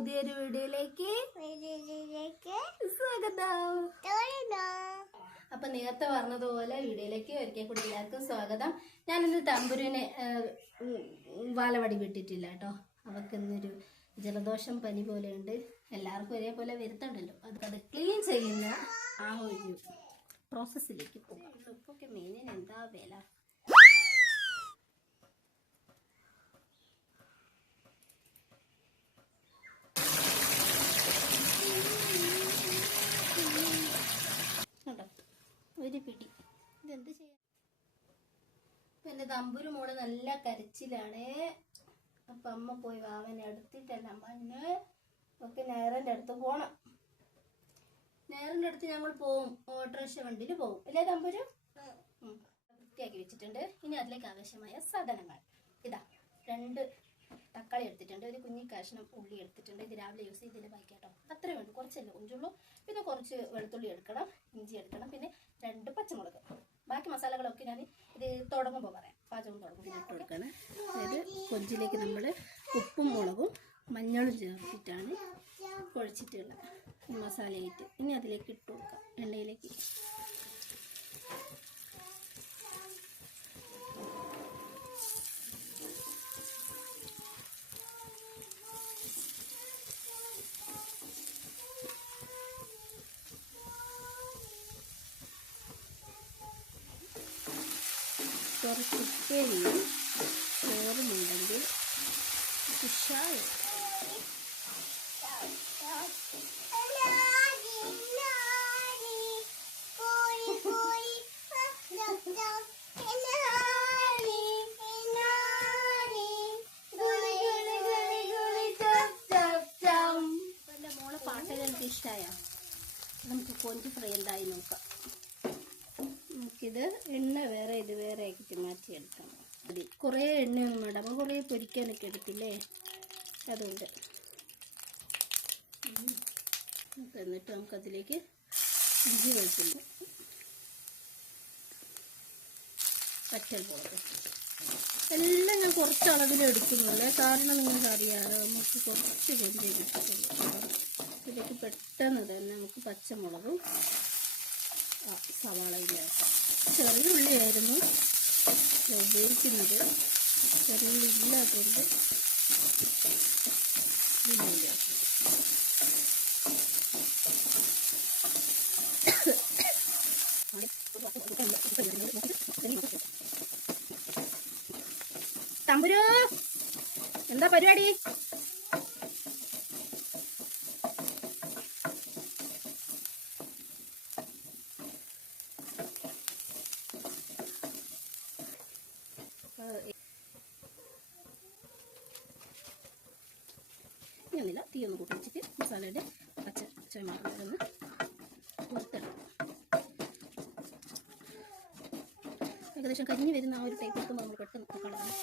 പുതിയൊരു വീഡിയോയിലേക്ക് സ്വാഗതം. അപ്പൊ നേരത്തെ പറഞ്ഞതുപോലെ വീഡിയോയിലേക്ക് ഒരിക്കൽ കൂടി എല്ലാവർക്കും സ്വാഗതം. ഞാനിന്ന് തമ്പുരുവിനെ വാലവടി വിട്ടിട്ടില്ല കേട്ടോ. അവർക്ക് ഇന്നൊരു ജലദോഷം പനി പോലെയുണ്ട്. എല്ലാവർക്കും ഒരേപോലെ വരുത്തുണ്ടല്ലോ. അത് ക്ലീൻ ചെയ്യുന്ന ആ ഒരു പ്രോസസ്സിലേക്ക് പോകാം. ഇപ്പൊക്കെ മീനിന് എന്താ വില. ഒരു പിടി ഇതെന്ത് ചെയ്യാം. പിന്നെ തമ്പുരു മോള് നല്ല കരച്ചിലാണ്. അപ്പൊ അമ്മ പോയി വാവനെ എടുത്തിട്ടല്ല മണ്ണ് ഒക്കെ നേരൻ്റെ അടുത്ത് പോണം. നേരൻ്റെ അടുത്ത് ഞങ്ങൾ പോവും, ഓട്ടോറിക്ഷ വണ്ടിയിൽ പോവും അല്ലേ തമ്പുരു? വൃത്തിയാക്കി വെച്ചിട്ടുണ്ട്. ഇനി അതിലേക്ക് ആവശ്യമായ സാധനങ്ങൾ ഇതാ. 2 തക്കാളി എടുത്തിട്ടുണ്ട്, ഒരു കുഞ്ഞി കഷ്ണം ഉള്ളി എടുത്തിട്ടുണ്ട്. ഇത് രാവിലെ യൂസ് ചെയ്തതിൽ ബാക്കിയാട്ടോ. അത്രേ വേണ്ടു, കുറച്ചല്ലേ കുഞ്ചുള്ളൂ. പിന്നെ കുറച്ച് വെളുത്തുള്ളി എടുക്കണം, ഇഞ്ചി എടുക്കണം, പിന്നെ 2 പച്ചമുളക്. ബാക്കി മസാലകളൊക്കെ ഞാൻ ഇത് തുടങ്ങുമ്പോൾ പറയാം, പാചകം തുടങ്ങുമ്പോൾ ഇട്ട് കൊടുക്കണം. അതായത് കൊഞ്ചിലേക്ക് നമ്മൾ ഉപ്പും മുളകും മഞ്ഞളും ചേർത്തിട്ടാണ് കുഴച്ചിട്ടുള്ളത് ഈ മസാലയായിട്ട്. ഇനി അതിലേക്ക് ഇട്ട് കൊടുക്കാം എണ്ണയിലേക്ക്. കുറച്ച് ഉപ്പേരിയും ചോറുമുണ്ടെങ്കിൽ ഉഷാറ്. എൻ്റെ മോളെ പാട്ടൊക്കെ എനിക്ക് ഇഷ്ടമായ. നമുക്ക് കൊഞ്ച് ഫ്രൈ ഉണ്ടായി നോക്കാം. നമുക്കിത് എണ്ണ വേറെ ഇത് വേറെ ആക്കിയിട്ട് മാറ്റിയെടുക്കണം. മതി, കുറേ എണ്ണയൊന്നും വേണ്ട. അപ്പോൾ കുറേ പൊരിക്കാനൊക്കെ എടുക്കില്ലേ, അതുകൊണ്ട്. എന്നിട്ട് നമുക്കതിലേക്ക് ഇഞ്ചി വെളുത്തുള്ളി പച്ചമുളക് എല്ലാം ഞാൻ കുറച്ച് അളവിൽ എടുക്കുന്നുള്ളൂ. കാരണം നിങ്ങൾക്കറിയാമല്ലോ, നമുക്ക് കുറച്ച് കൊഞ്ച് കിട്ടുള്ളൂ. ഇതിലേക്ക് പെട്ടെന്ന് തന്നെ നമുക്ക് പച്ചമുളകും സവാളയിലാക്കാം. ചെറിയ ഉള്ളിയായിരുന്നു ഉപയോഗിക്കുന്നത്, ചെറിയ ഉള്ളി ഇല്ലാത്തതുകൊണ്ട് ഉള്ളിയിലാക്കി. തമ്പുരു എന്താ പരിപാടി? ഞാനില്ല, തീ ഒന്ന് കൂട്ടി വെച്ചിട്ട് മസാലയുടെ പച്ചമാറൊന്ന് പുറത്തെടുക്കും. ഏകദേശം കരിഞ്ഞ് വരുന്ന ആ ഒരു ടൈപ്പ് എടുക്കുമ്പോൾ നമ്മൾ പെട്ടെന്ന് കളയണം.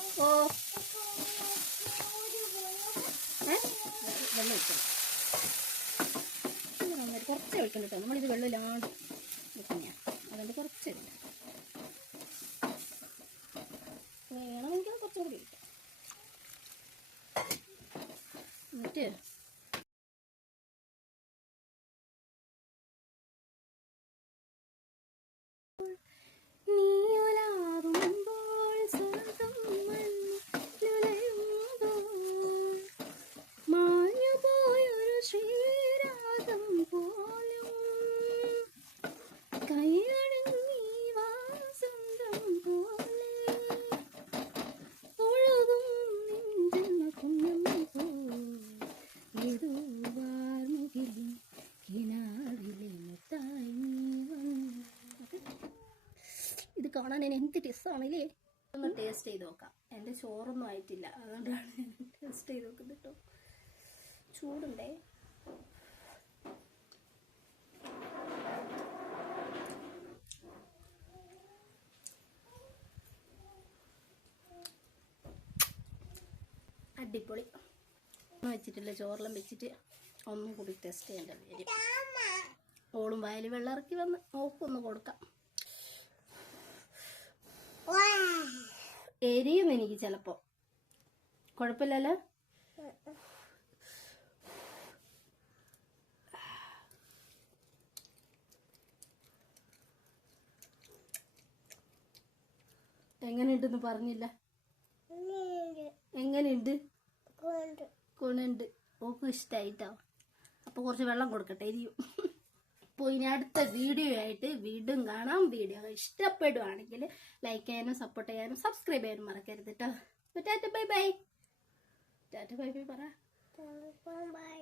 വെള്ളം ഒഴിക്കണം. നന്നായിട്ട് കുറച്ച് ഒഴിക്കണം കേട്ടോ. നമ്മളിത് വെള്ളമില്ലാണ്ട് വെക്കുന്നതാണ്, അതുകൊണ്ട് കുറച്ച് ഇല്ല. വേണമെങ്കിൽ കുറച്ചുകൂടി ഒഴിക്കാം. എന്നിട്ട് ഇത് കാണാൻ എന്ത് ടേസ്റ്റാണല്ലേ. ഒന്ന് ടേസ്റ്റ് ചെയ്ത് നോക്കാം. എൻ്റെ ചോറൊന്നും ആയിട്ടില്ല, അതുകൊണ്ടാണ് ഞാൻ ടേസ്റ്റ് ചെയ്ത് നോക്കുന്നത് കേട്ടോ. ചൂടുണ്ടേ. അടിപൊളി. വെച്ചിട്ടില്ല, ചോറെല്ലാം വെച്ചിട്ട് ഒന്നും കൂടി ടെസ്റ്റ് ചെയ്യേണ്ട വരും. ഓളും വയൽ വെള്ളം ഇറക്കി വന്ന് നോക്കൊന്ന് കൊടുക്കാം. എരിയും എനിക്ക് ചിലപ്പോൾ, കുഴപ്പമില്ലല്ലോ. എങ്ങനെയുണ്ടെന്ന് പറഞ്ഞില്ല. എങ്ങനെയുണ്ട്? കൊണ്ടുണ്ട്. ഓക്ക് ഇഷ്ടമായിട്ടോ. അപ്പോൾ കുറച്ച് വെള്ളം കൊടുക്കട്ടെ ഇരിയും. അപ്പോൾ ഇനി അടുത്ത വീഡിയോ ആയിട്ട് വീണ്ടും കാണാം. വീഡിയോ ഇഷ്ടപ്പെടുവാണെങ്കിൽ ലൈക്ക് ചെയ്യാനും സപ്പോർട്ട് ചെയ്യാനും സബ്സ്ക്രൈബ് ചെയ്യാനും മറക്കരുത് കേട്ടോ. Tata bye bye. Tata bye bye പറ. ബൈ.